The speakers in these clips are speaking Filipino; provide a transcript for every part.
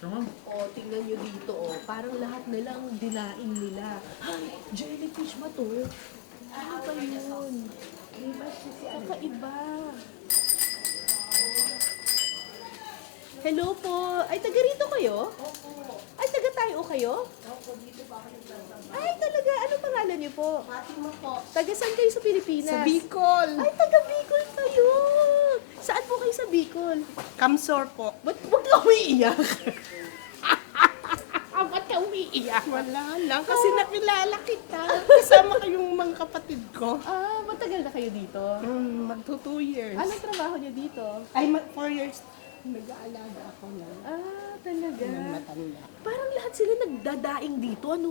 O, tingnan nyo dito, o. Parang lahat na lang dinaing nila. Ay, jellyfish ba to? Ano ba yun? Kakaiba. Hello po. Ay, taga rito kayo? Ay, taga tayo kayo? Ay, talaga. Anong pangalan niyo po? Fatima po. Taga saan kayo sa Pilipinas? Sa Bicol. Ay, taga Bicol kayo. Saan po kayo sa Bicol? Kamsor po. Ba't ka umiiyak? Ba't ka umiiyak? Wala lang. Kasi nakilala kita. Kasama kayong mga kapatid ko. Ah, matagal na kayo dito? Magto 2 years. Anong trabaho niyo dito? Ay, 4 years. Nag-aalaga ako na. Ah, talaga. Ng matanda. Parang lahat sila nagdadaing dito, ano?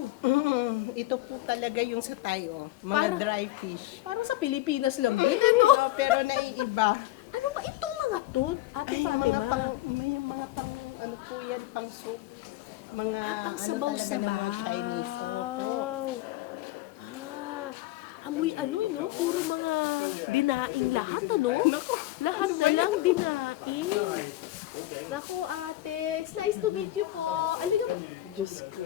Ito po talaga yung sa tayo. Mga Parang- dry fish. Parang sa Pilipinas lang din, ano? No, pero naiiba. Ano ba itong mga to? Ate Ay, Fatima? may mga pang, ano po yan, pang soup. Mga, Pang ano talaga ng mga sabaw-sabaw. Chinese. Opo. Ah, amoy ano, no? Puro mga dinaing lahat, ano? Naku, Lahat na lang dinaing. Naku, ate. It's nice to meet you po. Alin ka Diyos ko.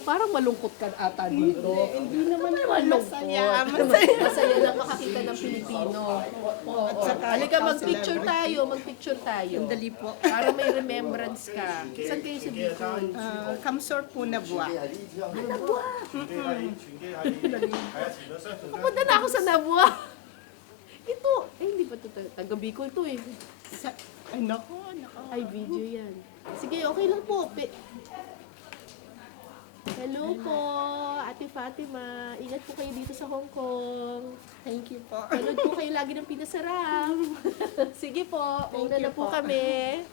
Parang malungkot ka ata dito. hindi naman Malungkot. masaya. Masaya. Masaya lang makakita ng Pilipino. Oo. saka Halika, ikaw, mag-picture celebrity. tayo. Mag-picture tayo. Dali po. Para may remembrance ka. Saan kayo sa Bicol? Kamsor po na buwa. Nabua. Pupunta na ako sa Nabua. Ito, hindi pa ito taga Bicol to eh. Ay, nako. Ay, video yan. Sige, okay lang po. Hello po, Ate Fatima. Ingat po kayo dito sa Hong Kong. Thank you po. Panood po kayo lagi ng Pinasarap. Sige po, una Thank you na po po. kami.